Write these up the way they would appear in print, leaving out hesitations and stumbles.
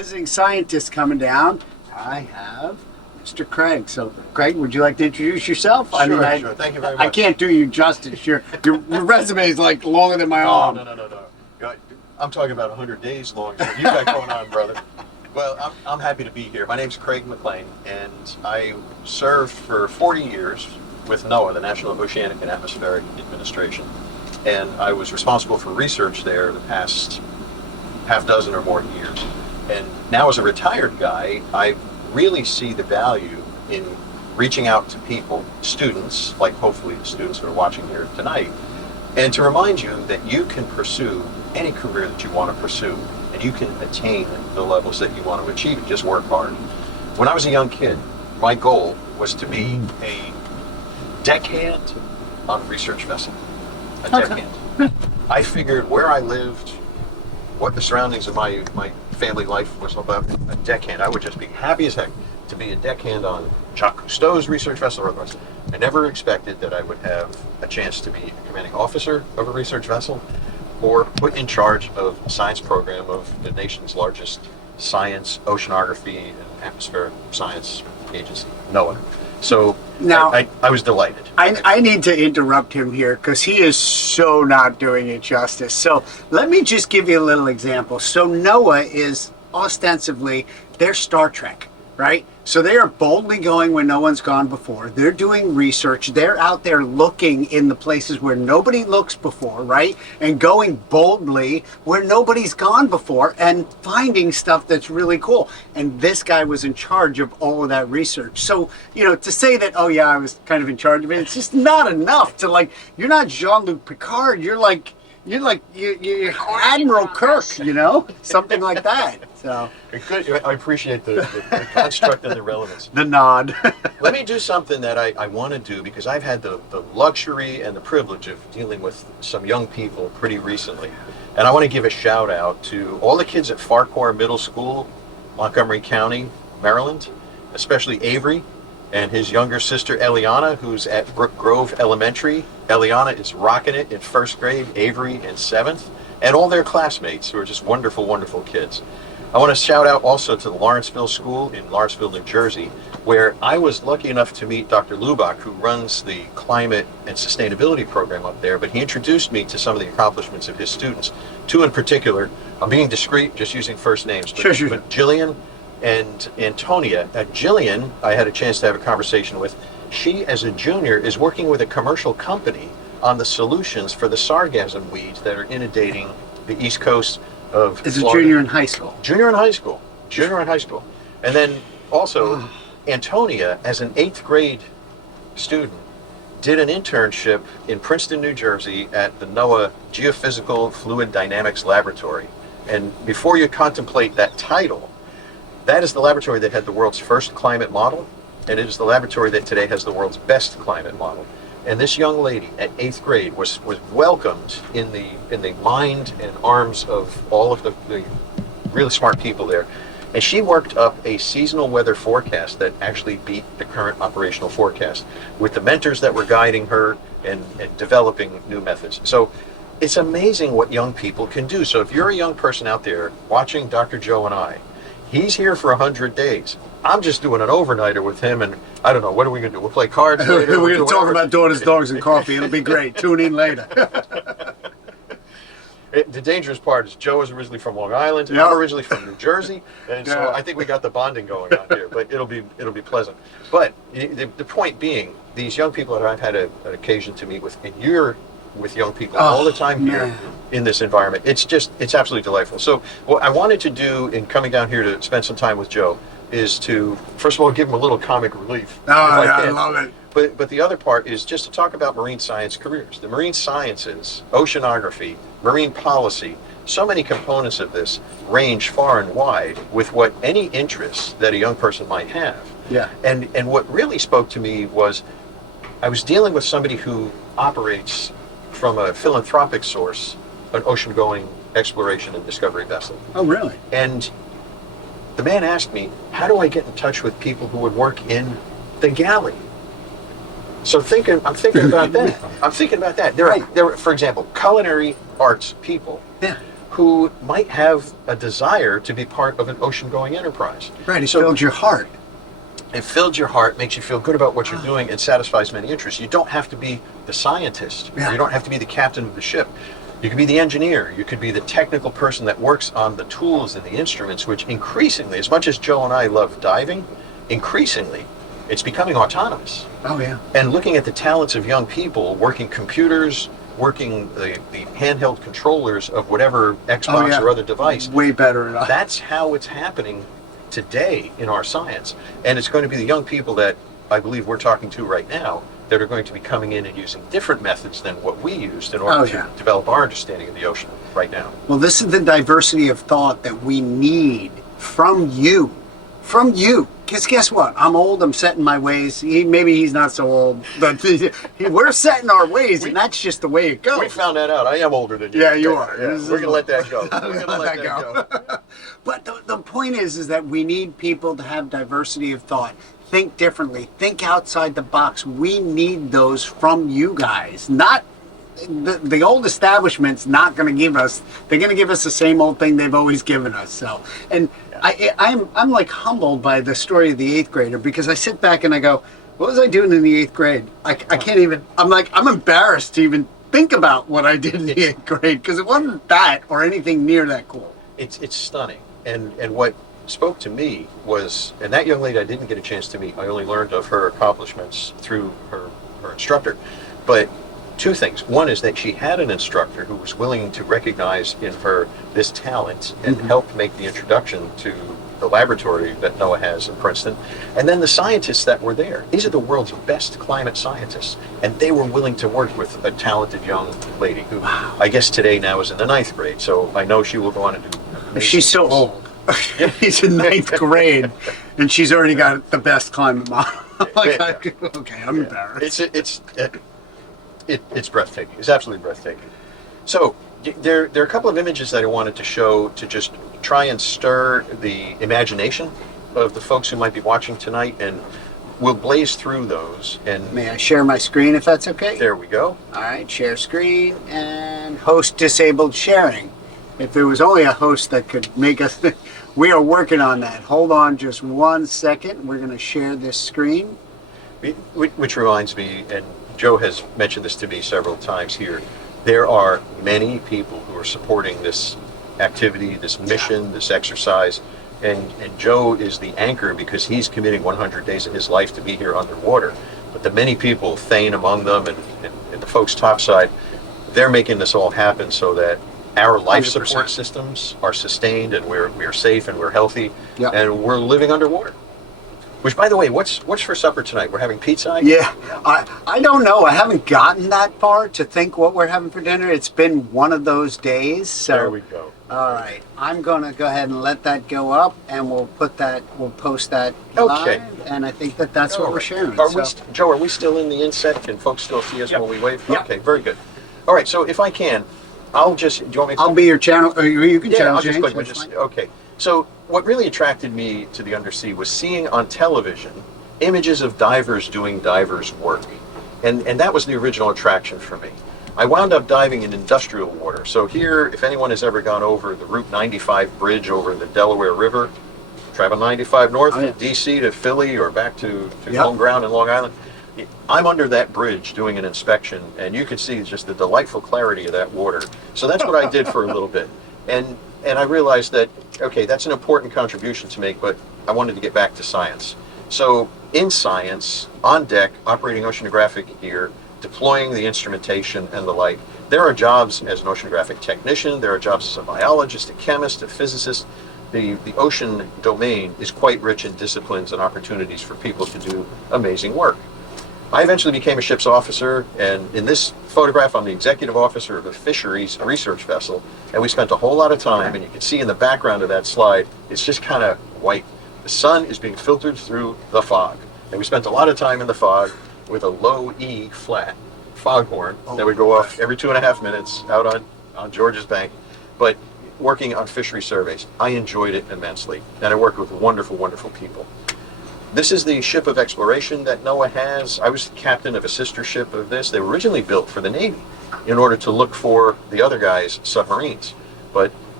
visiting scientist coming down. I have Mr. Craig. So, Craig, would you like to introduce yourself? Sure, sure. Thank you very much. I can't do you justice. Your resume is like longer than my arm. No. I'm talking about 100 days long. So you got going on, brother. Well, I'm happy to be here. My name's Craig McLean, and I served for 40 years with NOAA, the National Oceanic and Atmospheric Administration. And I was responsible for research there the past half dozen or more years. And now as a retired guy, I really see the value in reaching out to people, students, like hopefully the students who are watching here tonight, and to remind you that you can pursue any career that you want to pursue, and you can attain the levels that you want to achieve. You just work hard. When I was a young kid, my goal was to be a deckhand on a research vessel. A deckhand. I figured where I lived, what the surroundings of my family life was about, a deckhand. I would just be happy as heck to be a deckhand on Jacques Cousteau's research vessel or otherwise. I never expected that I would have a chance to be a commanding officer of a research vessel or put in charge of a science program of the nation's largest science, oceanography, and atmospheric science agency, NOAA. So now, I was delighted. I need to interrupt him here because he is so not doing it justice. So let me just give you a little example. So NOAA is ostensibly their Star Trek, right? So they are boldly going where no one's gone before. They're doing research. They're out there looking in the places where nobody looks before, right? And going boldly where nobody's gone before and finding stuff that's really cool. And this guy was in charge of all of that research. So, you know, to say that, oh yeah, I was kind of in charge of it, it's just not enough to like, you're not Jean-Luc Picard. You're Admiral Kirk, you know, something like that. So I appreciate the construct and the relevance. The nod. Let me do something that I want to do because I've had the luxury and the privilege of dealing with some young people pretty recently. And I want to give a shout out to all the kids at Farquhar Middle School, Montgomery County, Maryland, especially Avery and his younger sister Eliana, who's at Brook Grove Elementary. Eliana is rocking it in first grade, Avery in seventh, and all their classmates who are just wonderful, wonderful kids. I want to shout out also to the Lawrenceville School in Lawrenceville, New Jersey, where I was lucky enough to meet Dr. Lubach, who runs the climate and sustainability program up there, but he introduced me to some of the accomplishments of his students. Two in particular, I'm being discreet, just using first names, but Jillian and Antonia. Jillian, I had a chance to have a conversation with. She, as a junior, is working with a commercial company on the solutions for the sargassum weeds that are inundating the east coast of As a junior in high school. Junior in high school. And then also, Antonia, as an 8th grade student, did an internship in Princeton, New Jersey at the NOAA Geophysical Fluid Dynamics Laboratory. And before you contemplate that title, that is the laboratory that had the world's first climate model, and it is the laboratory that today has the world's best climate model. And this young lady at 8th grade was welcomed in the mind and arms of all of the really smart people there. And she worked up a seasonal weather forecast that actually beat the current operational forecast with the mentors that were guiding her and developing new methods. So it's amazing what young people can do. So if you're a young person out there watching Dr. Joe and I, he's here for 100 days. I'm just doing an overnighter with him, and I don't know, what are we going to do? We'll play cards later? We're going to talk about daughters, dogs, and coffee. It'll be great. Tune in later. The dangerous part is Joe is originally from Long Island, and I'm originally from New Jersey, and so I think we got the bonding going on here, but it'll be pleasant. But the point being, these young people that I've had an occasion to meet with, and you're with young people all the time here in this environment, it's absolutely delightful. So what I wanted to do in coming down here to spend some time with Joe is to, first of all, give him a little comic relief. I love it. But the other part is just to talk about marine science careers. The marine sciences, oceanography, marine policy, so many components of this range far and wide with what any interests that a young person might have. Yeah. And what really spoke to me was I was dealing with somebody who operates from a philanthropic source, an ocean-going exploration and discovery vessel. Oh, really? And the man asked me, how do I get in touch with people who would work in the galley? So I'm thinking about that. There are, for example, culinary arts people who might have a desire to be part of an ocean-going enterprise. Right, it filled your heart. It fills your heart, makes you feel good about what you're doing, and satisfies many interests. You don't have to be the scientist. Yeah. You don't have to be the captain of the ship. You could be the engineer. You could be the technical person that works on the tools and the instruments, which increasingly, as much as Joe and I love diving, increasingly, it's becoming autonomous. Oh, yeah. And looking at the talents of young people working computers, working the handheld controllers of whatever Xbox or other device. Way better than us. That's how it's happening today in our science. And it's going to be the young people that I believe we're talking to right now that are going to be coming in and using different methods than what we used in order to develop our understanding of the ocean right now. Well, this is the diversity of thought that we need from you. From you. Because guess what? I'm old, I'm set in my ways. Maybe he's not so old, but we're set in our ways, and that's just the way it goes. We found that out. I am older than you. Yeah, you are. Yeah, we're going to let that go. We're going to let that go. But the point is that we need people to have diversity of thought. Think differently. Think outside the box. We need those from you guys. Not the old establishment's not going to give us. They're going to give us the same old thing they've always given us. So, and I'm like humbled by the story of the 8th grader, because I sit back and I go, what was I doing in the 8th grade? I can't even. I'm embarrassed to even think about what I did in the 8th grade, because it wasn't that or anything near that cool. It's stunning, and what spoke to me was, and that young lady I didn't get a chance to meet. I only learned of her accomplishments through her instructor. But two things. One is that she had an instructor who was willing to recognize in her this talent and help make the introduction to the laboratory that NOAA has in Princeton. And then the scientists that were there. These are the world's best climate scientists. And they were willing to work with a talented young lady who I guess today now is in the 9th grade. So I know she will go on and do. She's so old. He's in 9th grade, and she's already got the best climate model. Okay, I'm embarrassed. It's breathtaking. It's absolutely breathtaking. So there are a couple of images that I wanted to show to just try and stir the imagination of the folks who might be watching tonight, and we'll blaze through those. And may I share my screen if that's okay? There we go. All right, share screen and host disabled sharing. If there was only a host that could make us, we are working on that. Hold on just 1 second. We're going to share this screen. Which reminds me, and Joe has mentioned this to me several times here, there are many people who are supporting this activity, this mission, this exercise, and Joe is the anchor because he's committing 100 days of his life to be here underwater. But the many people, Thane among them, and the folks topside, they're making this all happen so that our life 100%. Support systems are sustained, and we're safe and we're healthy, and we're living underwater. Which, by the way, what's for supper tonight? We're having pizza? Yeah, I don't know. I haven't gotten that far to think what we're having for dinner. It's been one of those days. So there we go. All right, I'm going to go ahead and let that go up, and we'll post that live, and I think that's what we're sharing. Joe, are we still in the inset? Can folks still see us when we wave? Yep. Okay, very good. All right, so if I can, do you want me to? I'll be your channel, or you can channel I'll change. Okay. So what really attracted me to the undersea was seeing on television images of divers doing divers work. And that was the original attraction for me. I wound up diving in industrial water. So here, if anyone has ever gone over the Route 95 bridge over the Delaware River, travel 95 north from DC to Philly or back to home ground in Long Island, I'm under that bridge doing an inspection, and you can see just the delightful clarity of that water. So that's what I did for a little bit. And I realized that, okay, that's an important contribution to make, but I wanted to get back to science. So in science, on deck, operating oceanographic gear, deploying the instrumentation and the like, there are jobs as an oceanographic technician, there are jobs as a biologist, a chemist, a physicist. The ocean domain is quite rich in disciplines and opportunities for people to do amazing work. I eventually became a ship's officer, and in this photograph, I'm the executive officer of a fisheries research vessel, and we spent a whole lot of time, and you can see in the background of that slide, it's just kind of white. The sun is being filtered through the fog, and we spent a lot of time in the fog with a low E flat foghorn that would go off every 2.5 minutes out on George's Bank, but working on fishery surveys. I enjoyed it immensely, and I worked with wonderful, wonderful people. This is the ship of exploration that NOAA has. I was the captain of a sister ship of this. They were originally built for the Navy in order to look for the other guys' submarines. But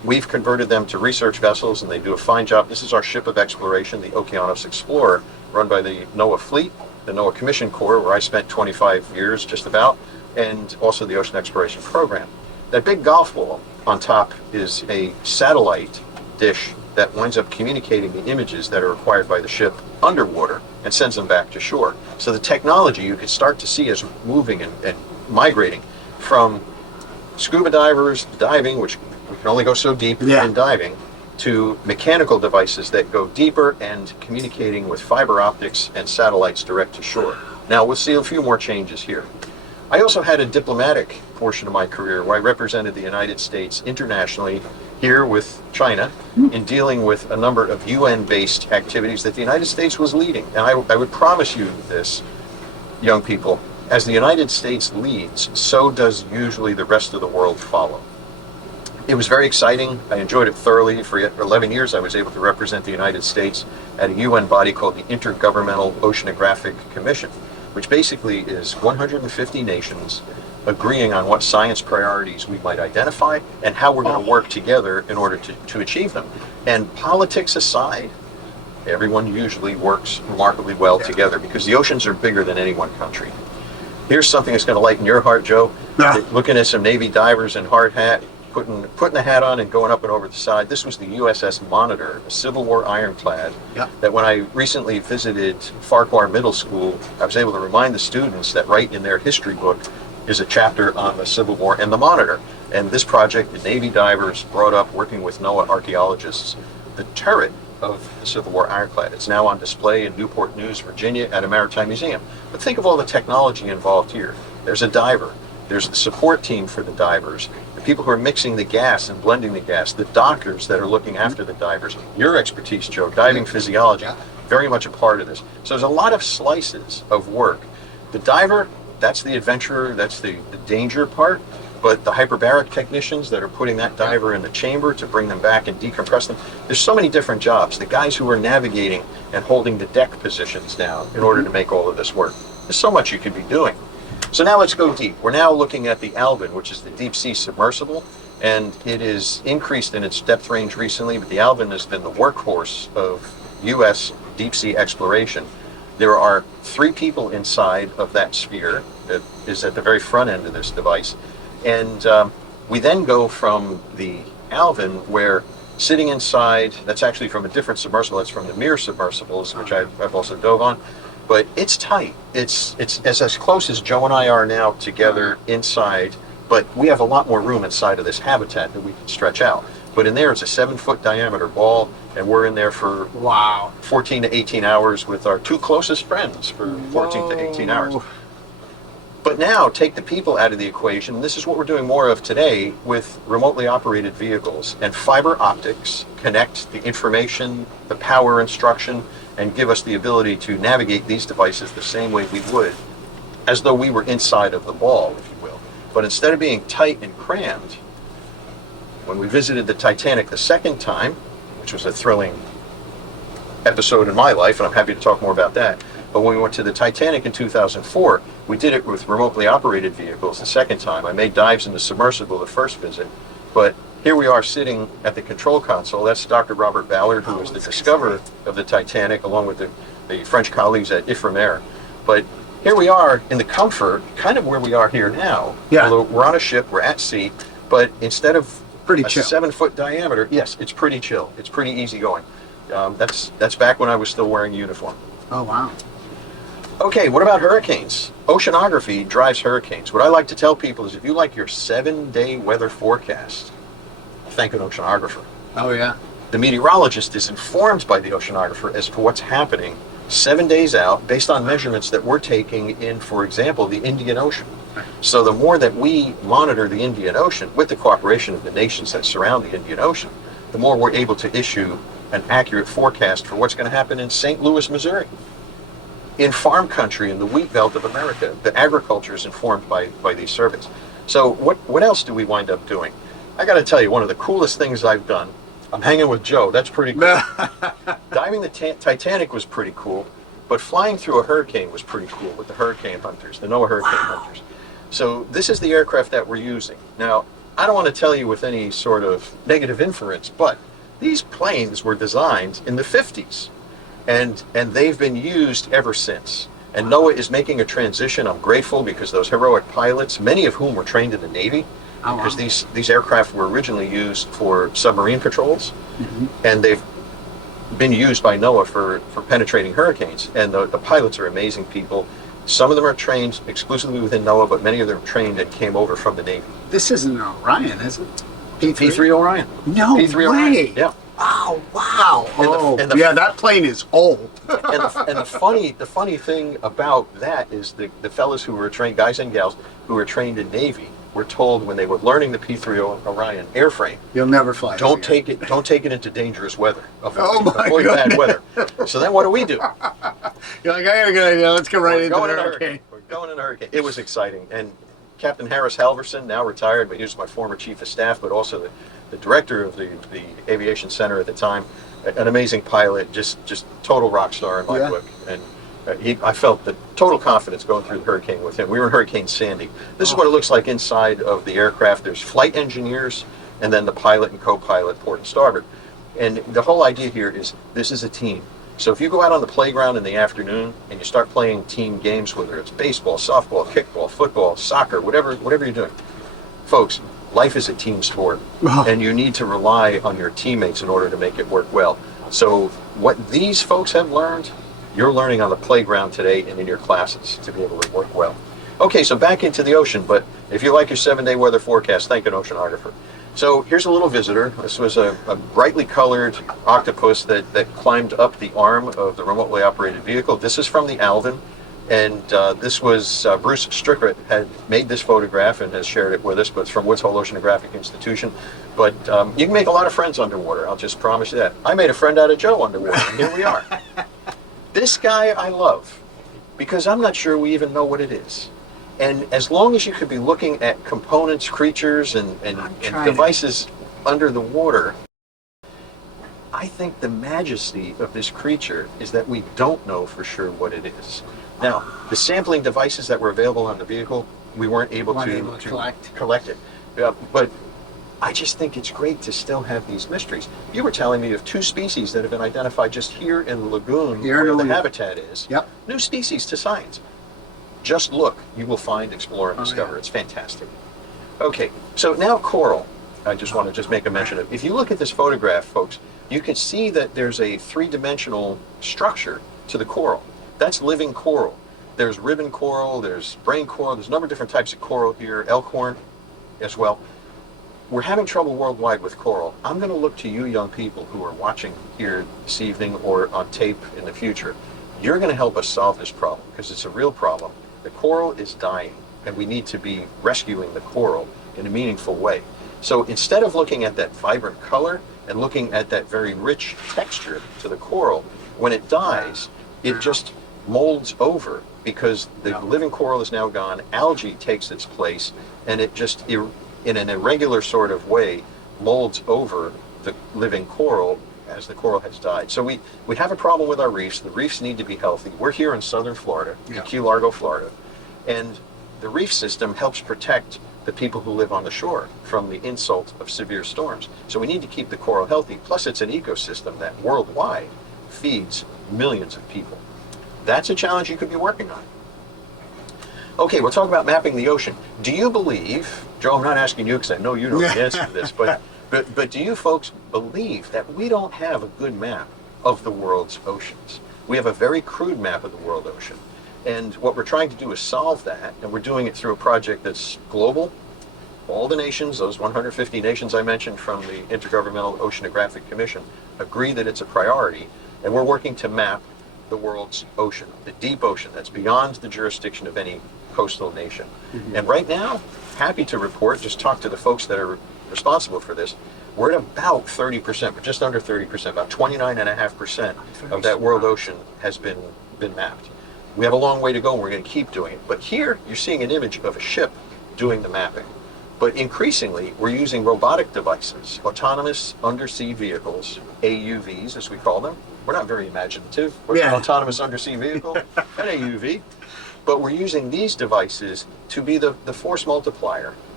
we've converted them to research vessels, and they do a fine job. This is our ship of exploration, the Okeanos Explorer, run by the NOAA fleet, the NOAA Commission Corps, where I spent 25 years just about, and also the Ocean Exploration Program. That big golf ball on top is a satellite dish that winds up communicating the images that are required by the ship underwater and sends them back to shore. So the technology you could start to see is moving and migrating from scuba divers diving, which we can only go so deep in diving, to mechanical devices that go deeper and communicating with fiber optics and satellites direct to shore. Now we'll see a few more changes here. I also had a diplomatic portion of my career where I represented the United States internationally here with China in dealing with a number of UN-based activities that the United States was leading. And I would promise you this, young people, as the United States leads, so does usually the rest of the world follow. It was very exciting. I enjoyed it thoroughly. For 11 years, I was able to represent the United States at a UN body called the Intergovernmental Oceanographic Commission, which basically is 150 nations agreeing on what science priorities we might identify and how we're going to work together in order to achieve them. And politics aside, everyone usually works remarkably well together because the oceans are bigger than any one country. Here's something that's going to lighten your heart, Joe. Looking at some Navy divers in hard hat, putting the hat on and going up and over the side. This was the USS Monitor, a Civil War ironclad, that when I recently visited Farquhar Middle School, I was able to remind the students that right in their history book is a chapter on the Civil War and the Monitor. And this project, the Navy divers brought up, working with NOAA archaeologists, the turret of the Civil War ironclad. It's now on display in Newport News, Virginia, at a maritime museum. But think of all the technology involved here. There's a diver. There's the support team for the divers, the people who are mixing the gas and blending the gas, the doctors that are looking after the divers. Your expertise, Joe, diving physiology, very much a part of this. So there's a lot of slices of work. The diver, that's the adventurer, that's the danger part. But the hyperbaric technicians that are putting that diver in the chamber to bring them back and decompress them, there's so many different jobs. The guys who are navigating and holding the deck positions down in order to make all of this work. There's so much you could be doing. So now let's go deep. We're now looking at the Alvin, which is the deep sea submersible, and it is increased in its depth range recently, but the Alvin has been the workhorse of U.S. deep sea exploration. There are 3 people inside of that sphere that is at the very front end of this device. And we then go from the Alvin, where sitting inside, that's actually from a different submersible, that's from the Mir submersibles, which I've also dove on, but it's tight. It's as close as Joe and I are now together inside, but we have a lot more room inside of this habitat that we can stretch out. But in there, it's a 7-foot diameter ball, and we're in there for 14 to 18 hours with our 2 closest friends for 14 to 18 hours. But now take the people out of the equation, and this is what we're doing more of today with remotely operated vehicles. And fiber optics connect the information, the power instruction, and give us the ability to navigate these devices the same way we would, as though we were inside of the ball, if you will. But instead of being tight and crammed, when we visited the Titanic the second time, which was a thrilling episode in my life, and I'm happy to talk more about that, but when we went to the Titanic in 2004, we did it with remotely operated vehicles the second time. I made dives in the submersible the first visit, but here we are sitting at the control console. That's Dr. Robert Ballard, who was the discoverer of the Titanic, along with the French colleagues at Ifremer. But here we are in the comfort, kind of where we are here now. Although we're on a ship, we're at sea, but instead of pretty a chill. 7-foot diameter, yes, it's pretty chill. It's pretty easy going. That's back when I was still wearing uniform. Oh, wow. Okay, what about hurricanes? Oceanography drives hurricanes. What I like to tell people is if you like your 7-day weather forecast, thank an oceanographer. Oh, yeah. The meteorologist is informed by the oceanographer as to what's happening 7 days out based on measurements that we're taking in, for example, the Indian Ocean. So the more that we monitor the Indian Ocean with the cooperation of the nations that surround the Indian Ocean, the more we're able to issue an accurate forecast for what's going to happen in St. Louis, Missouri. In farm country, in the wheat belt of America, the agriculture is informed by these surveys. So what else do we wind up doing? I got to tell you, one of the coolest things I've done, I'm hanging with Joe, that's pretty cool. Diving the Titanic was pretty cool, but flying through a hurricane was pretty cool with the hurricane hunters, the NOAA hurricane hunters. So this is the aircraft that we're using. Now, I don't want to tell you with any sort of negative inference, but these planes were designed in the 50s, and they've been used ever since. And NOAA is making a transition. I'm grateful because those heroic pilots, many of whom were trained in the Navy, because these aircraft were originally used for submarine patrols, and they've been used by NOAA for penetrating hurricanes. And the pilots are amazing people. Some of them are trained exclusively within NOAA, but many of them trained and came over from the Navy. This isn't an Orion, is it? P3 Orion. No P3 way. Orion. Yeah. Oh, wow. And the Yeah, that plane is old. and the funny thing about that is the fellas who were trained, guys and gals who were trained in Navy, were told when they were learning the P3 Orion airframe, You'll never fly. don't take it into dangerous weather. Oh my avoid bad weather. So then what do we do? You're like, I got a good idea. Let's go right We're into going the in a hurricane. hurricane. We're going in a hurricane. It was exciting. And Captain Harris Halverson, now retired, but he was my former chief of staff, but also the director of the aviation center at the time, an amazing pilot, just total rock star in my book. And I felt the total confidence going through the hurricane with him. We were in Hurricane Sandy. This is what it looks like inside of the aircraft. There's flight engineers, and then the pilot and co-pilot, port and starboard. And the whole idea here is this is a team. So if you go out on the playground in the afternoon and you start playing team games, whether it's baseball, softball, kickball, football, soccer, whatever you're doing, folks, life is a team sport, and you need to rely on your teammates in order to make it work well. So what these folks have learned, you're learning on the playground today and in your classes to be able to work well. Okay, so back into the ocean, but if you like your 7-day weather forecast, thank an oceanographer. So here's a little visitor. This was a brightly colored octopus that climbed up the arm of the remotely operated vehicle. This is from the Alvin, and this was Bruce Strickret had made this photograph and has shared it with us, but it's from Woods Hole Oceanographic Institution. But you can make a lot of friends underwater, I'll just promise you that. I made a friend out of Joe underwater, and here we are. This guy I love, because I'm not sure we even know what it is. And as long as you could be looking at components, creatures, and devices under the water, I think the majesty of this creature is that we don't know for sure what it is. Now, the sampling devices that were available on the vehicle, we weren't able to collect it. But I just think it's great to still have these mysteries. You were telling me of 2 species that have been identified just here in the lagoon where the habitat is. Yep. New species to science. Just look, you will find, explore, and discover. It's fantastic. Okay, so now coral. I just want to make a mention of. If you look at this photograph, folks, you can see that there's a 3-dimensional structure to the coral. That's living coral. There's ribbon coral, there's brain coral, there's a number of different types of coral here, elkhorn as well. We're having trouble worldwide with coral. I'm going to look to you young people who are watching here this evening or on tape in the future. You're going to help us solve this problem because it's a real problem. The coral is dying, and we need to be rescuing the coral in a meaningful way. So instead of looking at that vibrant color and looking at that very rich texture to the coral, when it dies, it just molds over because the living coral is now gone, algae takes its place, and it just, in an irregular sort of way, molds over the living coral as the coral has died. So we have a problem with our reefs. The reefs need to be healthy. We're here in southern Florida, in Key Largo, Florida, and the reef system helps protect the people who live on the shore from the insult of severe storms. So we need to keep the coral healthy. Plus, it's an ecosystem that worldwide feeds millions of people. That's a challenge you could be working on. Okay, we'll talk about mapping the ocean. Do you believe, Joe, I'm not asking you because I know you know the answer to this, but do you folks believe that we don't have a good map of the world's oceans? We have a very crude map of the world ocean. And what we're trying to do is solve that, and we're doing it through a project that's global. All the nations, those 150 nations I mentioned from the Intergovernmental Oceanographic Commission, agree that it's a priority, and we're working to map the world's ocean, the deep ocean that's beyond the jurisdiction of any coastal nation. And right now, happy to report, just talk to the folks that are responsible for this, we're at about 30%, but just under 30%, about 29.5% of that world ocean has been mapped. We have a long way to go, and we're going to keep doing it. But here, you're seeing an image of a ship doing the mapping. But increasingly, we're using robotic devices, autonomous undersea vehicles, AUVs as we call them. We're not very imaginative. What's an autonomous undersea vehicle? An AUV. But we're using these devices to be the force multiplier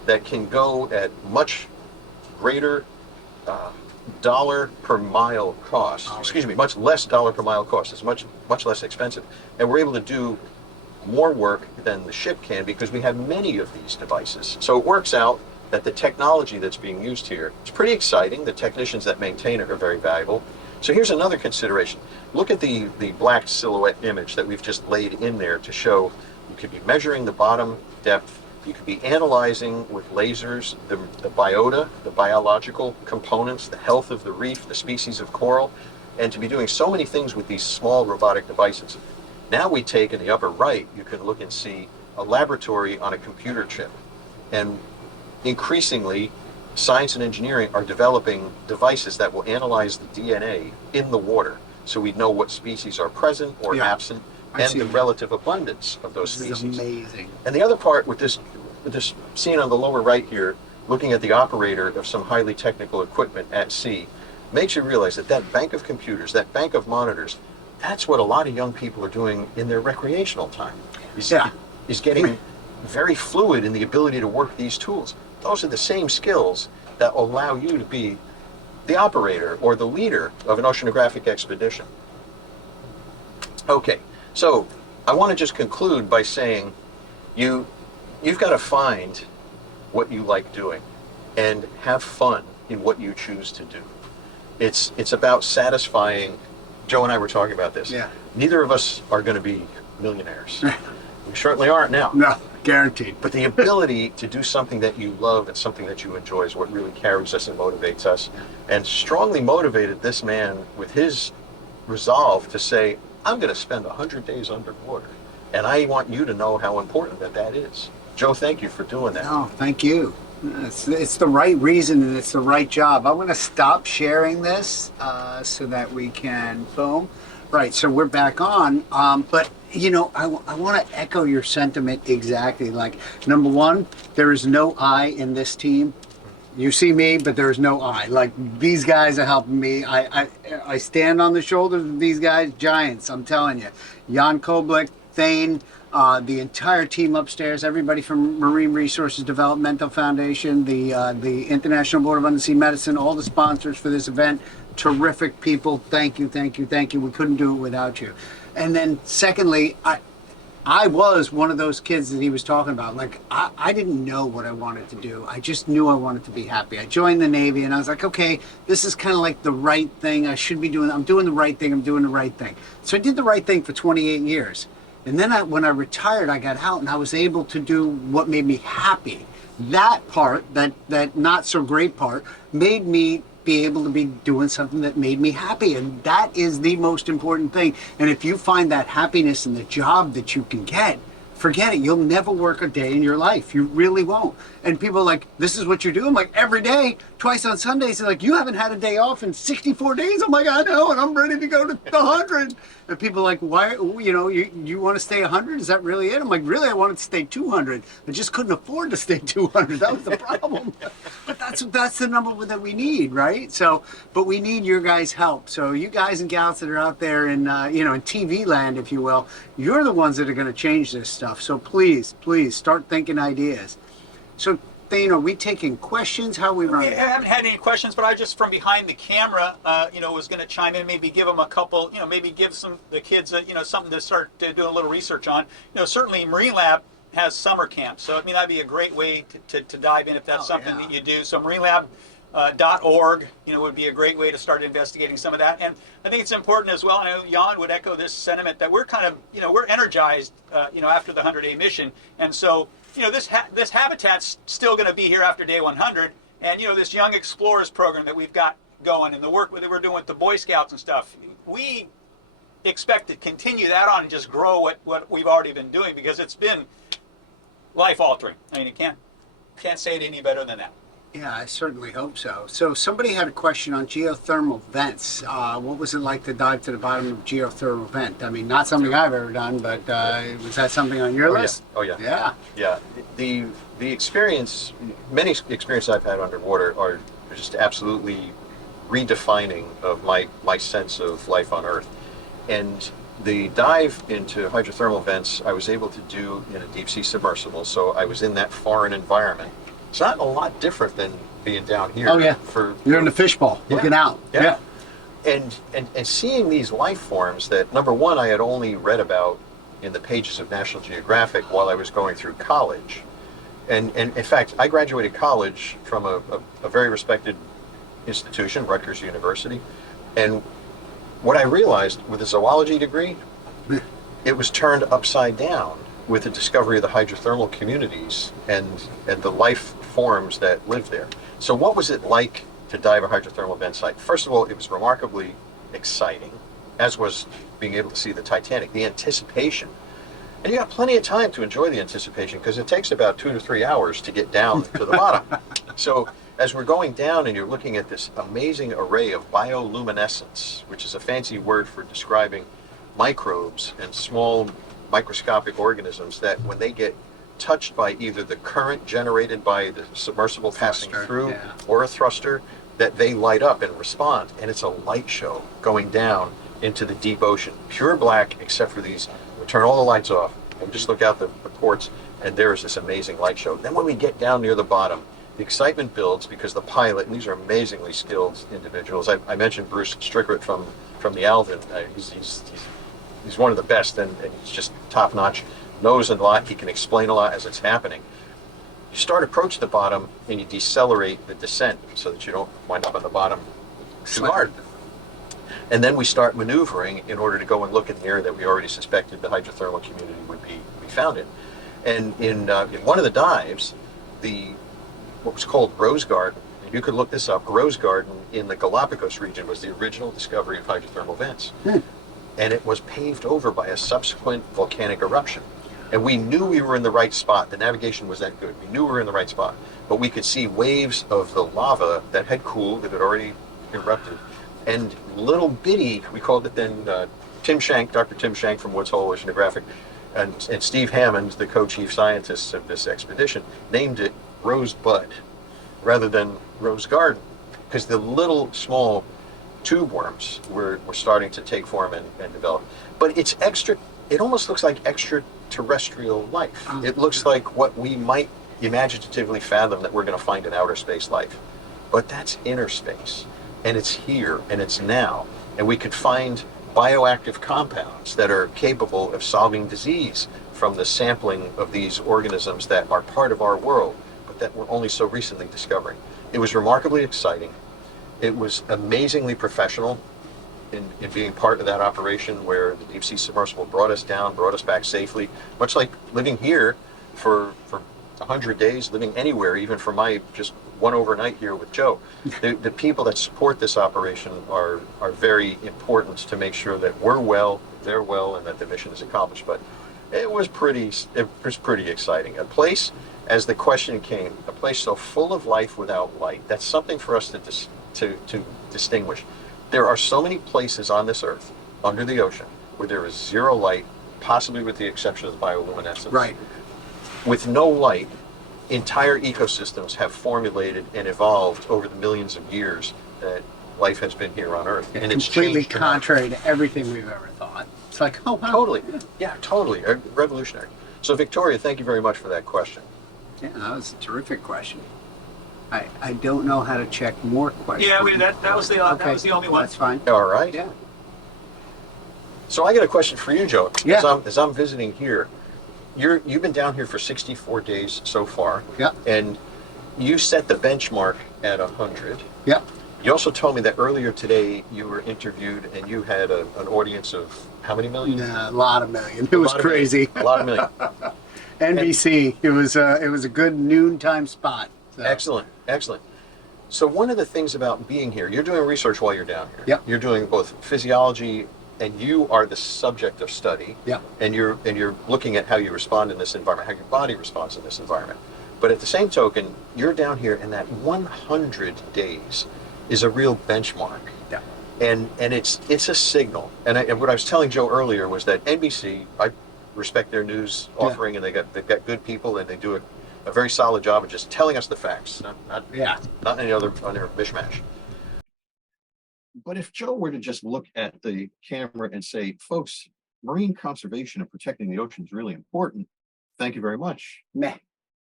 that can go at much greater dollar per mile cost. Excuse me, much less dollar per mile cost. It's much less expensive, and we're able to do more work than the ship can because we have many of these devices. So it works out that the technology that's being used here is pretty exciting. The technicians that maintain it are very valuable. So here's another consideration. Look at the black silhouette image that we've just laid in there to show you could be measuring the bottom depth. You could be analyzing with lasers the biota, the biological components, the health of the reef, the species of coral, and to be doing so many things with these small robotic devices. Now we take in the upper right, you can look and see a laboratory on a computer chip. And increasingly, science and engineering are developing devices that will analyze the DNA in the water so we know what species are present or absent and the relative abundance of those species. This is amazing. And the other part with this scene on the lower right here, looking at the operator of some highly technical equipment at sea, makes you realize that that bank of computers, that bank of monitors, that's what a lot of young people are doing in their recreational time. Is getting very fluid in the ability to work these tools. Those are the same skills that allow you to be the operator or the leader of an oceanographic expedition. Okay, so I want to just conclude by saying you've got to find what you like doing and have fun in what you choose to do. It's about satisfying. Joe and I were talking about this. Yeah. Neither of us are going to be millionaires. We certainly aren't now. No, guaranteed. But the ability to do something that you love and something that you enjoy is what really carries us and motivates us. And strongly motivated this man with his resolve to say, I'm going to spend 100 days underwater. And I want you to know how important that is. Joe, thank you for doing that. No, thank you. It's the right reason and it's the right job. I'm going to stop sharing this so that we can boom. Right, so we're back on. But, you know, I want to echo your sentiment exactly. Like, number one, there is no I in this team. You see me, but there's no I. Like, these guys are helping me. I stand on the shoulders of these guys, giants, I'm telling you. Jan Koblik, Thane, the entire team upstairs, everybody from Marine Resources Developmental Foundation, the International Board of Undersea Medicine, all the sponsors for this event, terrific people. Thank you, thank you, thank you. We couldn't do it without you. And then secondly, I was one of those kids that he was talking about. Like, I didn't know what I wanted to do. I just knew I wanted to be happy. I joined the Navy and I was like, okay, this is kind of like the right thing. I should be doing, I'm doing the right thing. I'm doing the right thing. So I did the right thing for 28 years. And then when I retired, I got out and I was able to do what made me happy. That part, that not so great part, made me be able to be doing something that made me happy. And that is the most important thing. And if you find that happiness in the job that you can get, forget it. You'll never work a day in your life. You really won't. And people are like, this is what you're doing? Like, every day, twice on Sundays. They're like, you haven't had a day off in 64 days? I'm like, I know, and I'm ready to go to the 100. And people are like, why, you know, you want to stay 100? Is that really it? I'm like, really, I wanted to stay 200. I just couldn't afford to stay 200. That was the problem. But that's the number that we need, right? So, but we need your guys' help. So you guys and gals that are out there in, you know, in TV land, if you will, you're the ones that are going to change this stuff. So please, please start thinking ideas. So, Thane, are we taking questions? How are we running? I haven't had any questions, but I just from behind the camera, you know, was going to chime in, maybe give them a couple, you know, maybe give the kids, you know, something to start doing a little research on. You know, certainly Marine Lab has summer camps, so I mean that'd be a great way to dive in if that's something that you do. So marinelab.org, you know, would be a great way to start investigating some of that. And I think it's important as well. I know Jan would echo this sentiment that we're kind of, you know, we're energized, you know, after the 100-day mission, and so, you know, this habitat's still going to be here after day 100, and you know, this Young Explorers program that we've got going and the work that we're doing with the Boy Scouts and stuff, we expect to continue that on and just grow what we've already been doing, because it's been life altering. I mean, you can't say it any better than that. Yeah, I certainly hope so. So somebody had a question on geothermal vents. What was it like to dive to the bottom of a geothermal vent? I mean, not something I've ever done, but was that something on your list? Yeah. Oh yeah. Yeah. Yeah. The experience, many experiences I've had underwater are just absolutely redefining of my sense of life on Earth. And the dive into hydrothermal vents I was able to do in a deep sea submersible, so I was in that foreign environment. It's not a lot different than being down here. Oh yeah, you're in the fishbowl, Yeah. looking out. Yeah. And seeing these life forms that, number one, I had only read about in the pages of National Geographic while I was going through college. And in fact, I graduated college from a very respected institution, Rutgers University. And what I realized with a zoology degree, it was turned upside down with the discovery of the hydrothermal communities and the life forms that live there. So what was it like to dive a hydrothermal vent site? First of all, it was remarkably exciting, as was being able to see the Titanic, the anticipation. And you got plenty of time to enjoy the anticipation because it takes about 2 to 3 hours to get down to the bottom. So as we're going down and you're looking at this amazing array of bioluminescence, which is a fancy word for describing microbes and small microscopic organisms that when they get touched by either the current generated by the submersible passing through or a thruster, that they light up and respond. And it's a light show going down into the deep ocean, pure black except for these. We turn all the lights off and just look out the ports, and there is this amazing light show. Then when we get down near the bottom, the excitement builds because the pilot, and these are amazingly skilled individuals. I mentioned Bruce Strickert from the Alvin. He's one of the best, and he's just top notch. Knows a lot. He can explain a lot as it's happening. You start approach the bottom and you decelerate the descent so that you don't wind up on the bottom too hard. And then we start maneuvering in order to go and look in the area that we already suspected the hydrothermal community would be found in. And in one of the dives, what was called Rose Garden, and you could look this up, Rose Garden in the Galapagos region was the original discovery of hydrothermal vents. And it was paved over by a subsequent volcanic eruption. And we knew we were in the right spot. The navigation was that good. We knew we were in the right spot. But we could see waves of the lava that had cooled, that had already erupted. And little bitty, we called it then Tim Shank, Dr. Tim Shank from Woods Hole Oceanographic, and Steve Hammond, the co-chief scientists of this expedition, named it Rosebud rather than Rose Garden, because the little small tube worms were starting to take form and develop. But it's it almost looks like extraterrestrial life. It looks like what we might imaginatively fathom that we're going to find in outer space life. But that's inner space. And it's here, and it's now. And we could find bioactive compounds that are capable of solving disease from the sampling of these organisms that are part of our world, but that we're only so recently discovering. It was remarkably exciting. It was amazingly professional in being part of that operation where the deep sea submersible brought us down, brought us back safely, much like living here for 100 days, living anywhere, even for my just one overnight here with Joe. The people that support this operation are very important to make sure that we're well, they're well, and that the mission is accomplished. But it was pretty exciting. A place, as the question came, a place so full of life without light. That's something for us to distinguish. There are so many places on this earth, under the ocean, where there is zero light, possibly with the exception of the bioluminescence. Right. With no light, entire ecosystems have formulated and evolved over the millions of years that life has been here on Earth. And it's completely changed contrary to everything we've ever thought. It's like, oh, wow. Totally. Yeah, totally. Revolutionary. So, Victoria, thank you very much for that question. Yeah, that was a terrific question. I don't know how to check more questions. Yeah, that was the only one. That's fine. All right. Yeah. So I got a question for you, Joe. Yeah. As I'm visiting here, you've been down here for 64 days so far. Yeah. And you set the benchmark at 100. Yeah. You also told me that earlier today you were interviewed and you had an audience of how many million? A lot of million. It was crazy. A lot of million. NBC. It was a good noontime spot. So. Excellent. So one of the things about being here, you're doing research while you're down here. Yep. You're doing both physiology, and you are the subject of study. Yep. And you're looking at how you respond in this environment, how your body responds in this environment. But at the same token, you're down here, and that 100 days is a real benchmark. Yeah. And it's a signal. And what I was telling Joe earlier was that NBC, I respect their news offering, and they've got good people, and they do a very solid job of just telling us the facts, not any other mishmash. But if Joe were to just look at the camera and say, folks, marine conservation and protecting the ocean is really important, thank you very much. Meh.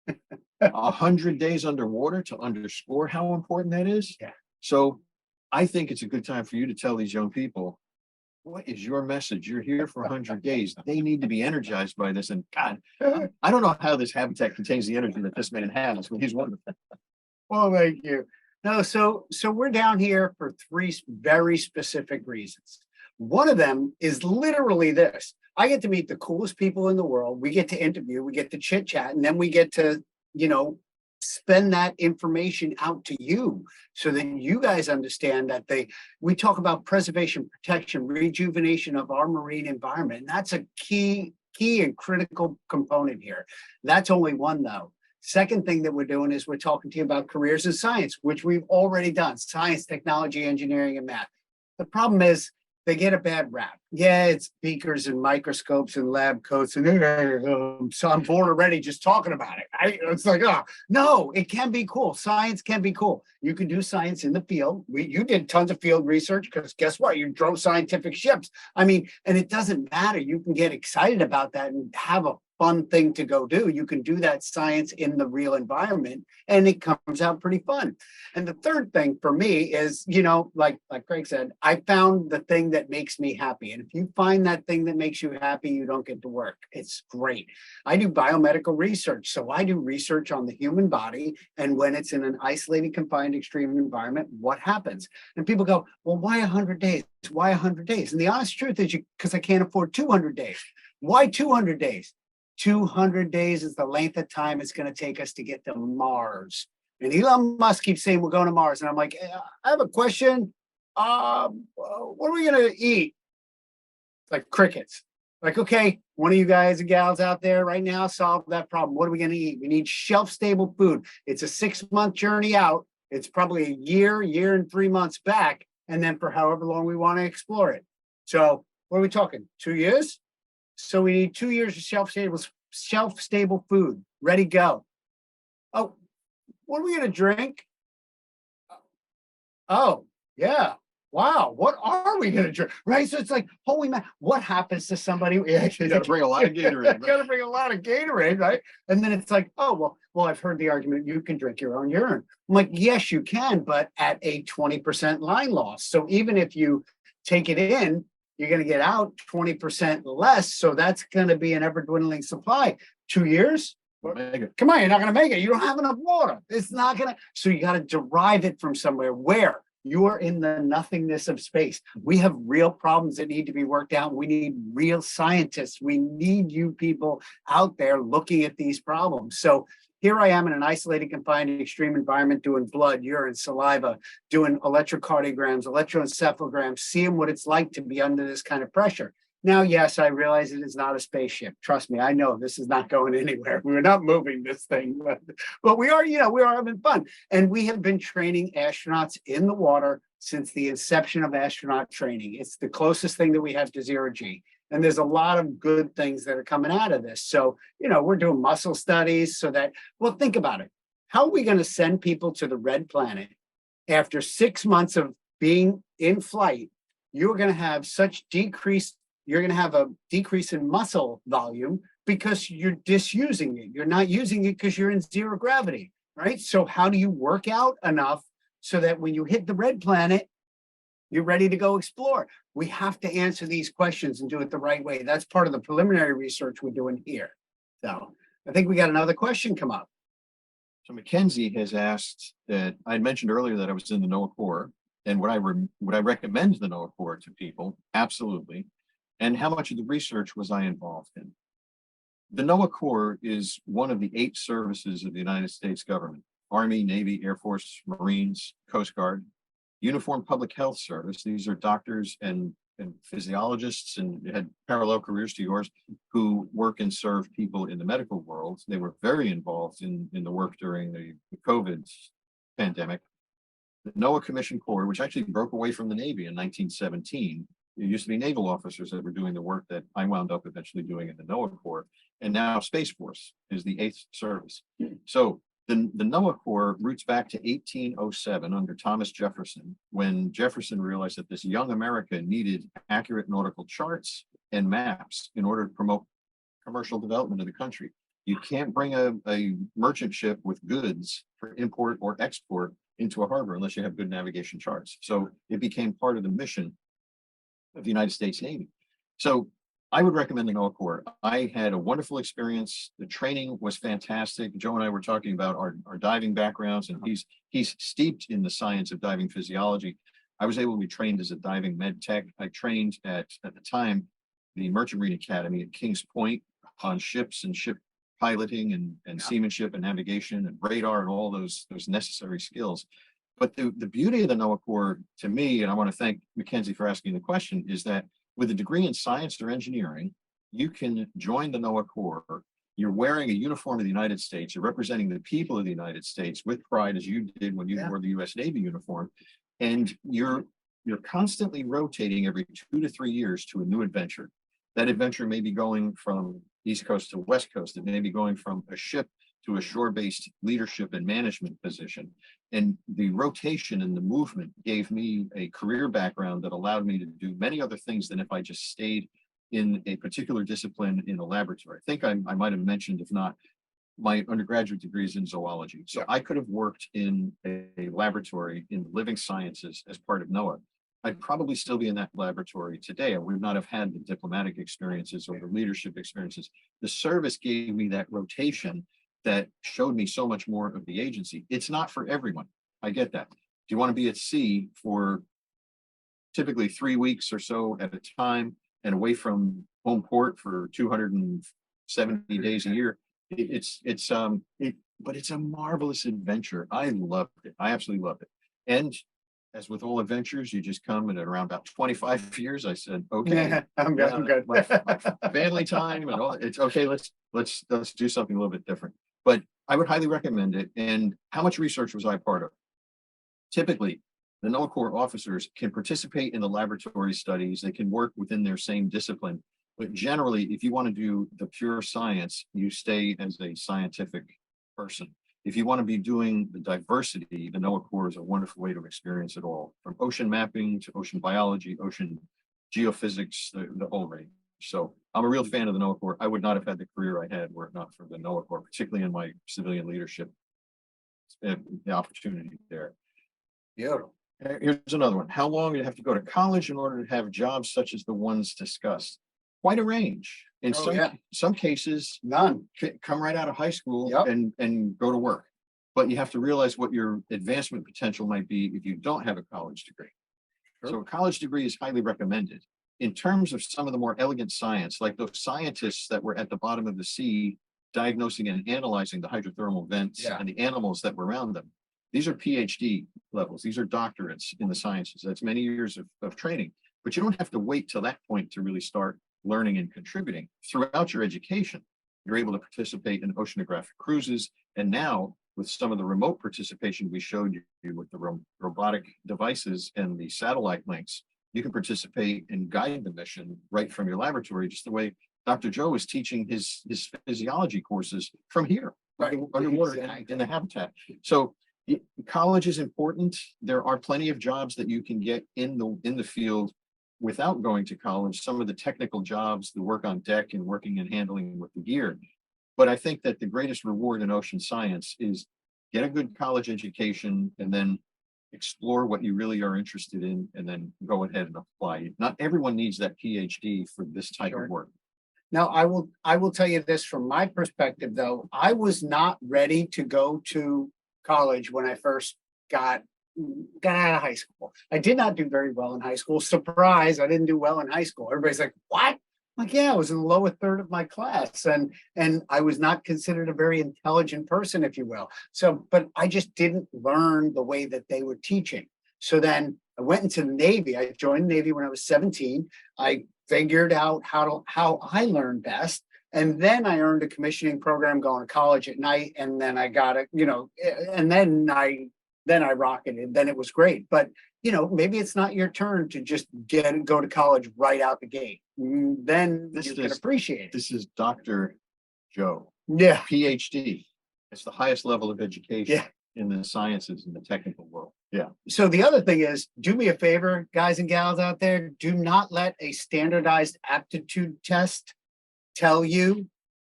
100 days underwater to underscore how important that is. Yeah. So I think it's a good time for you to tell these young people, what is your message? You're here for 100 days. They need to be energized by this. And God, I don't know how this habitat contains the energy that this man has, but he's wonderful. Well, thank you. No, so we're down here for three very specific reasons. One of them is literally this. I get to meet the coolest people in the world. We get to interview, we get to chit chat, and then we get to, spend that information out to you so that you guys understand that we talk about preservation, protection, rejuvenation of our marine environment. And that's a key and critical component here. That's only one though. Second thing that we're doing is we're talking to you about careers in science, which we've already done: science, technology, engineering, and math. The problem is they get a bad rap. Yeah, it's beakers and microscopes and lab coats, and so I'm bored already just talking about it. It's like, oh no, it can be cool. Science can be cool. You can do science in the field. You did tons of field research because guess what? You drove scientific ships. I mean, and it doesn't matter. You can get excited about that and have a fun thing to go do. You can do that science in the real environment and it comes out pretty fun. And the third thing for me is, like Craig said, I found the thing that makes me happy. And if you find that thing that makes you happy, you don't get to work. It's great. I do biomedical research. So I do research on the human body. And when it's in an isolated, confined, extreme environment, what happens? And people go, well, why 100 days? Why 100 days? And the honest truth is because I can't afford 200 days. Why 200 days? 200 days is the length of time it's going to take us to get to Mars. And Elon Musk keeps saying we're going to Mars. And I'm like, I have a question. What are we going to eat? It's like crickets. Like, okay, one of you guys and gals out there right now, solve that problem. What are we going to eat? We need shelf-stable food. It's a 6-month journey out. It's probably a year and 3 months back. And then for however long we want to explore it. So what are we talking? 2 years? So we need 2 years of shelf-stable food, ready to go. Oh, what are we going to drink? Oh, yeah. Wow. What are we going to drink? Right. So it's like, holy man, what happens to somebody? You got to bring a lot of Gatorade. Got to bring a lot of Gatorade, right? And then it's like, oh, well, I've heard the argument you can drink your own urine. I'm like, yes, you can, but at a 20% line loss. So even if you take it in, you're going to get out 20% less. So that's going to be an ever dwindling supply. 2 years? Come on, you're not going to make it. You don't have enough water. It's not going to. So you got to derive it from somewhere. Where? You are in the nothingness of space. We have real problems that need to be worked out. We need real scientists. We need you people out there looking at these problems. So here I am in an isolated, confined, extreme environment doing blood, urine, saliva, doing electrocardiograms, electroencephalograms, seeing what it's like to be under this kind of pressure. Now, yes, I realize it is not a spaceship. Trust me, I know this is not going anywhere. We're not moving this thing, but we are, we are having fun. And we have been training astronauts in the water since the inception of astronaut training. It's the closest thing that we have to zero G. And there's a lot of good things that are coming out of this. So, we're doing muscle studies so that, well, think about it. How are we going to send people to the red planet after 6 months of being in flight? You're going to have you're going to have a decrease in muscle volume because you're disusing it. You're not using it because you're in zero gravity, right? So how do you work out enough so that when you hit the red planet, you're ready to go explore? We have to answer these questions and do it the right way. That's part of the preliminary research we're doing here. So I think we got another question come up. So Mackenzie has asked that I had mentioned earlier that I was in the NOAA Corps, and would I recommend the NOAA Corps to people? Absolutely. And how much of the research was I involved in? The NOAA Corps is one of the 8 services of the United States government: Army, Navy, Air Force, Marines, Coast Guard, Uniformed Public Health Service. These are doctors and physiologists and had parallel careers to yours who work and serve people in the medical world. They were very involved in the work during the COVID pandemic. The NOAA Commissioned Corps, which actually broke away from the Navy in 1917. It used to be naval officers that were doing the work that I wound up eventually doing in the NOAA Corps. And now Space Force is the 8th service. So the NOAA Corps roots back to 1807 under Thomas Jefferson, when Jefferson realized that this young America needed accurate nautical charts and maps in order to promote commercial development of the country. You can't bring a merchant ship with goods for import or export into a harbor unless you have good navigation charts. So it became part of the mission of the United States Navy. So I would recommend the NOAA Corps. I had a wonderful experience. The training was fantastic. Joe and I were talking about our diving backgrounds, and he's steeped in the science of diving physiology. I was able to be trained as a diving med tech. I trained at the time, the Merchant Marine Academy at Kings Point on ships and ship piloting and seamanship and navigation and radar and all those necessary skills. But the beauty of the NOAA Corps to me, and I want to thank Mackenzie for asking the question, is that with a degree in science or engineering, you can join the NOAA Corps. You're wearing a uniform of the United States. You're representing the people of the United States with pride, as you did when you wore the U.S. Navy uniform. And you're constantly rotating every 2 to 3 years to a new adventure. That adventure may be going from East Coast to West Coast. It may be going from a ship to a shore-based leadership and management position. And the rotation and the movement gave me a career background that allowed me to do many other things than if I just stayed in a particular discipline in a laboratory. I think I might have mentioned, if not, my undergraduate degree is in zoology. So I could have worked in a laboratory in the living sciences as part of NOAA. I'd probably still be in that laboratory today. I would not have had the diplomatic experiences or the leadership experiences. The service gave me that rotation that showed me so much more of the agency. It's not for everyone. I get that. Do you want to be at sea for typically 3 weeks or so at a time and away from home port for 270 days a year? But it's a marvelous adventure. I loved it. I absolutely loved it. And as with all adventures, you just come, and at around about 25 years, I said, okay, I'm good. my family time and all. It's okay. Let's do something a little bit different. But I would highly recommend it. And how much research was I part of? Typically, the NOAA Corps officers can participate in the laboratory studies. They can work within their same discipline. But generally, if you want to do the pure science, you stay as a scientific person. If you want to be doing the diversity, the NOAA Corps is a wonderful way to experience it all, from ocean mapping to ocean biology, ocean geophysics, the whole range. So I'm a real fan of the NOAA Corps. I would not have had the career I had were it not for the NOAA Corps, particularly in my civilian leadership, the opportunity there. Beautiful. Here's another one. How long do you have to go to college in order to have jobs such as the ones discussed? Quite a range. In some cases, None. Come right out of high school Yep. and go to work. But you have to realize what your advancement potential might be if you don't have a college degree. Sure. So a college degree is highly recommended. In terms of some of the more elegant science, like those scientists that were at the bottom of the sea diagnosing and analyzing the hydrothermal vents and the animals that were around them, these are PhD levels. These are doctorates in the sciences. That's many years of training. But you don't have to wait till that point to really start learning and contributing. Throughout your education, you're able to participate in oceanographic cruises. And now, with some of the remote participation we showed you with the robotic devices and the satellite links, you can participate and guide the mission right from your laboratory, just the way Dr. Joe is teaching his physiology courses from here, underwater in the habitat. So college is important. There are plenty of jobs that you can get in the field without going to college. Some of the technical jobs, the work on deck and working and handling with the gear. But I think that the greatest reward in ocean science is get a good college education and then explore what you really are interested in and then go ahead and apply. Not everyone needs that PhD for this type of work. Now, I will tell you this from my perspective, though. I was not ready to go to college when I first got out of high school. I did not do very well in high school. Surprise, I didn't do well in high school. Everybody's like, what? I'm like, yeah, I was in the lower third of my class. And I was not considered a very intelligent person, if you will. So, but I just didn't learn the way that they were teaching. So then I went into the Navy. I joined the Navy when I was 17. I figured out how I learned best. And then I earned a commissioning program going to college at night. And then I got it, and then I rocketed. Then it was great. But, maybe it's not your turn to just go to college right out the gate. Then you can appreciate it. This is Dr. Joe. Yeah. PhD. It's the highest level of education in the sciences and the technical world. Yeah. So the other thing is, do me a favor, guys and gals out there, do not let a standardized aptitude test tell you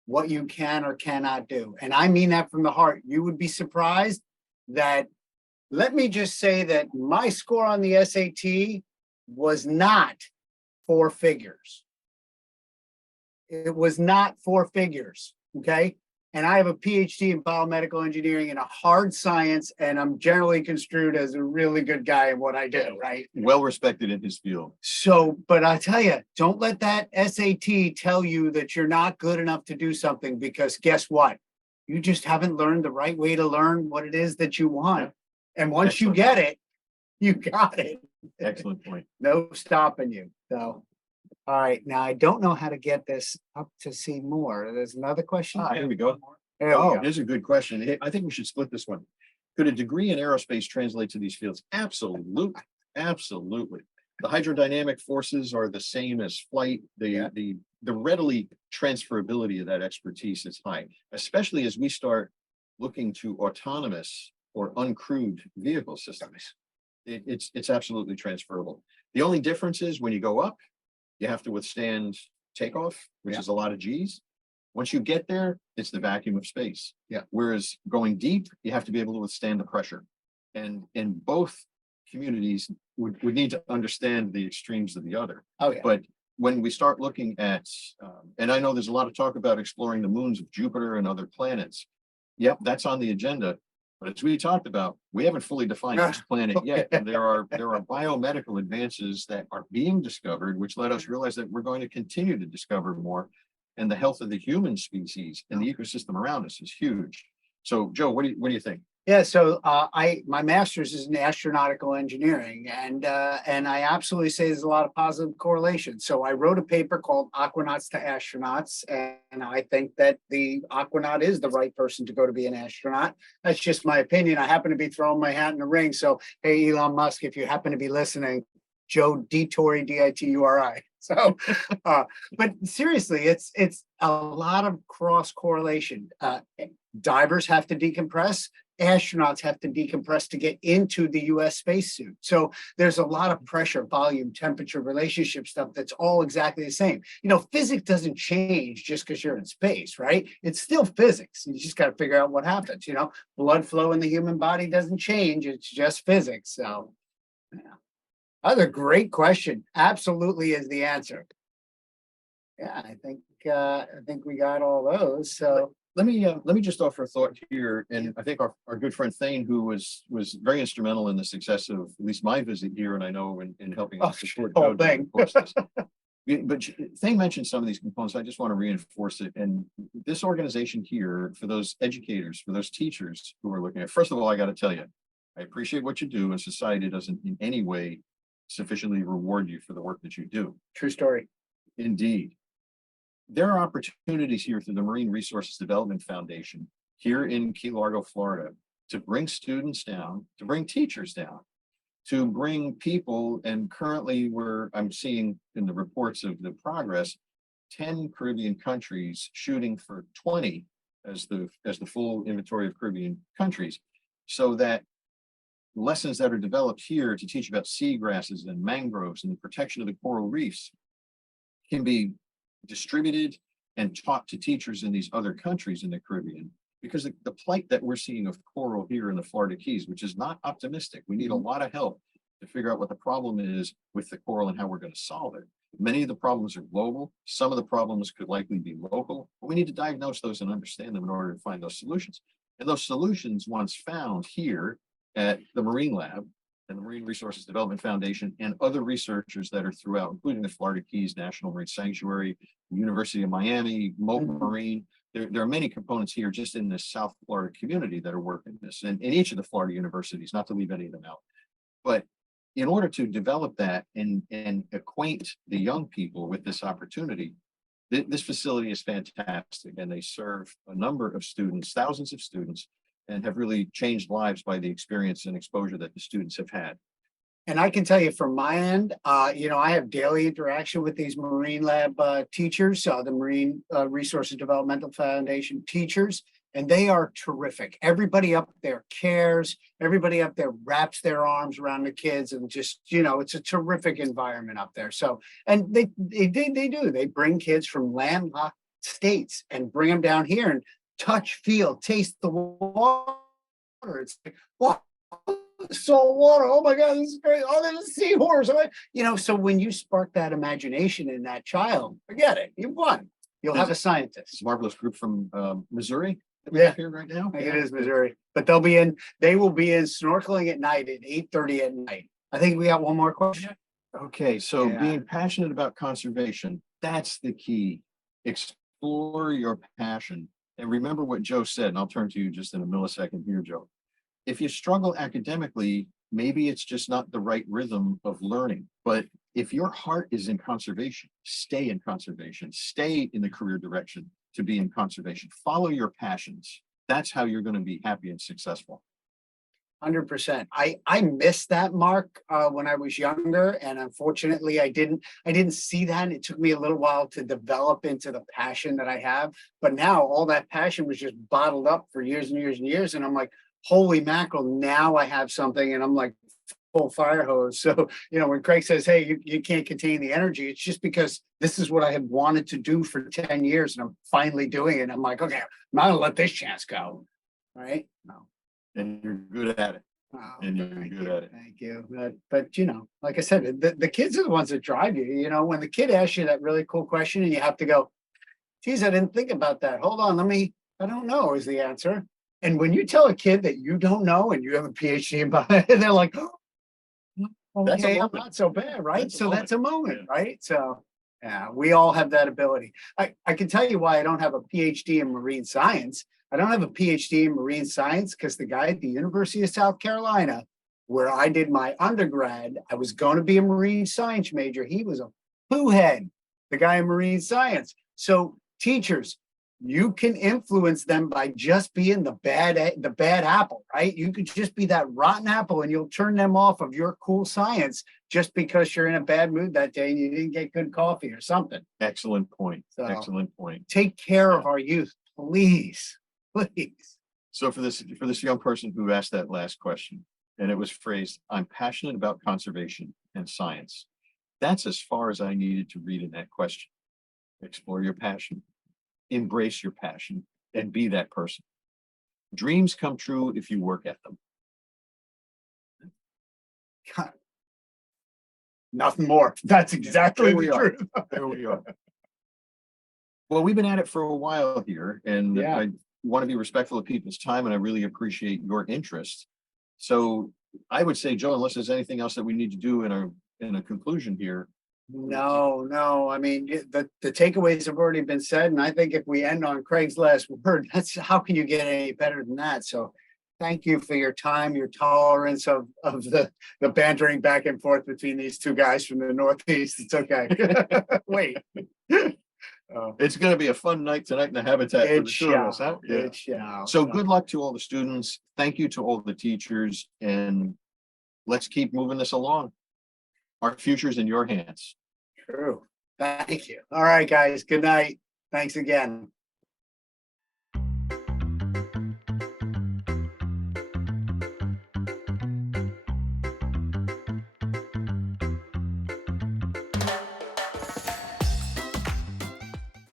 what you can or cannot do. And I mean that from the heart. You would be surprised that, let me just say that my score on the SAT was not 4 figures. It was not 4 figures, okay? And I have a PhD in biomedical engineering and a hard science, and I'm generally construed as a really good guy in what I do, right? Well respected in his field. So, but I tell you, don't let that SAT tell you that you're not good enough to do something, because guess what? You just haven't learned the right way to learn what it is that you want. And once you get it, you got it. Excellent point. No stopping you. So, all right. Now I don't know how to get this up to see more. There's another question. Here we go. There we Oh, go. here's a good question. I think we should split this one. Could a degree in aerospace translate to these fields? Absolutely. Absolutely. The hydrodynamic forces are the same as flight. The readily transferability of that expertise is high, especially as we start looking to autonomous or uncrewed vehicle systems. It's absolutely transferable. The only difference is when you go up, you have to withstand takeoff, which is a lot of G's. Once you get there, it's the vacuum of space. Yeah. Whereas going deep, you have to be able to withstand the pressure. And in both communities would need to understand the extremes of the other. Oh, yeah. But when we start looking at, and I know there's a lot of talk about exploring the moons of Jupiter and other planets. Yep, that's on the agenda. But as we talked about, we haven't fully defined this planet yet. And there are biomedical advances that are being discovered, which let us realize that we're going to continue to discover more. And the health of the human species and the ecosystem around us is huge. So, Joe, what do you think? Yeah, so my master's is in astronautical engineering, and I absolutely say there's a lot of positive correlation. So I wrote a paper called Aquanauts to Astronauts, and I think that the aquanaut is the right person to go to be an astronaut. That's just my opinion. I happen to be throwing my hat in the ring. So hey, Elon Musk, if you happen to be listening, Joe Dituri, Dituri. So, but seriously, it's a lot of cross correlation. Divers have to decompress. Astronauts have to decompress to get into the US spacesuit. So there's a lot of pressure, volume, temperature, relationship stuff that's all exactly the same. You know, physics doesn't change just because you're in space, right? It's still physics. You just got to figure out what happens. You know, blood flow in the human body doesn't change. It's just physics. So, yeah. Other great question. Absolutely is the answer. Yeah, I think we got all those. So let me just offer a thought here, and I think our good friend Thane, who was very instrumental in the success of at least my visit here, and I know in helping us support whole thing. But Thane mentioned some of these components. I just want to reinforce it. And this organization here, for those educators, for those teachers who are looking at, first of all, I got to tell you, I appreciate what you do, and society doesn't in any way sufficiently reward you for the work that you do. True story. Indeed. There are opportunities here through the Marine Resources Development Foundation here in Key Largo, Florida, to bring students down, to bring teachers down, to bring people, and currently I'm seeing in the reports of the progress, 10 Caribbean countries shooting for 20 as the full inventory of Caribbean countries, so that lessons that are developed here to teach about seagrasses and mangroves and the protection of the coral reefs can be distributed and taught to teachers in these other countries in the Caribbean, because the plight that we're seeing of coral here in the Florida Keys, which is not optimistic, we need a lot of help to figure out what the problem is with the coral and how we're going to solve it. Many of the problems are global. Some of the problems could likely be local, but we need to diagnose those and understand them in order to find those solutions. And those solutions, once found here at the Marine Lab and the Marine Resources Development Foundation and other researchers that are throughout, including the Florida Keys National Marine Sanctuary, the University of Miami, Mote Marine. There are many components here just in this South Florida community that are working this, and in each of the Florida universities, not to leave any of them out. But in order to develop that and acquaint the young people with this opportunity, this facility is fantastic, and they serve a number of students, thousands of students, and have really changed lives by the experience and exposure that the students have had. And I can tell you from my end, you know, I have daily interaction with these Marine Lab teachers, the Marine Resources Developmental Foundation teachers, and they are terrific. Everybody up there cares. Everybody up there wraps their arms around the kids, and just, you know, it's a terrific environment up there. So, and they do. They bring kids from landlocked states and bring them down here and touch, feel, taste the water. It's like, wow, salt water. Oh my God, this is great. Oh, there's a seahorse. So when you spark that imagination in that child, forget it. You won. You'll have a scientist. This marvelous group from Missouri that we Yeah. have here right now. I think it is Missouri, but they will be in snorkeling at night at 8:30 at night. I think we got one more question. Okay, so Yeah. being passionate about conservation, that's the key. Explore your passion. And remember what Joe said, and I'll turn to you just in a millisecond here, Joe. If you struggle academically, maybe it's just not the right rhythm of learning. But if your heart is in conservation, stay in conservation, stay in the career direction to be in conservation. Follow your passions. That's how you're going to be happy and successful. 100%. I missed that, Mark, when I was younger, and unfortunately, I didn't see that. It took me a little while to develop into the passion that I have. But now all that passion was just bottled up for years and years and years, and I'm like, holy mackerel! Now I have something, and I'm like full fire hose. So when Craig says, "Hey, you can't contain the energy," it's just because this is what I have wanted to do for 10 years, and I'm finally doing it. I'm like, okay, I'm not gonna let this chance go. Right? No. And you're good at it. Oh, And you're good at it. Thank you. But like I said, the kids are the ones that drive you. When the kid asks you that really cool question and you have to go, geez, I didn't think about that. Hold on, I don't know is the answer. And when you tell a kid that you don't know and you have a PhD about it, they're like, oh, That's a okay, I'm moment. not so bad, right? That's a So that's a moment, Yeah. right? So yeah, we all have that ability. I can tell you why I don't have a PhD in marine science. I don't have a PhD in marine science because the guy at the University of South Carolina, where I did my undergrad, I was going to be a marine science major. He was a poo head, the guy in marine science. So teachers, you can influence them by just being the bad apple, right? You could just be that rotten apple and you'll turn them off of your cool science just because you're in a bad mood that day and you didn't get good coffee or something. Excellent point. So- Excellent point. Take care of our youth, please. Please. So for this young person who asked that last question, and it was phrased, "I'm passionate about conservation and science." That's as far as I needed to read in that question. Explore your passion, embrace your passion, and be that person. Dreams come true if you work at them. God. Nothing more. That's exactly There we the are. truth. There we are. Well, we've been at it for a while here, and Yeah. I want to be respectful of people's time, and I really appreciate your interest. So I would say, Joe, unless there's anything else that we need to do in a conclusion here. No. I mean, the takeaways have already been said, and I think if we end on Craig's last word, that's how can you get any better than that? So thank you for your time, your tolerance of the bantering back and forth between these two guys from the Northeast. It's okay. Wait. It's going to be a fun night tonight in the habitat for the two of us, huh? Yeah. It shall. So good luck to all the students. Thank you to all the teachers, and let's keep moving this along. Our future's in your hands. True. Thank you. All right, guys. Good night. Thanks again.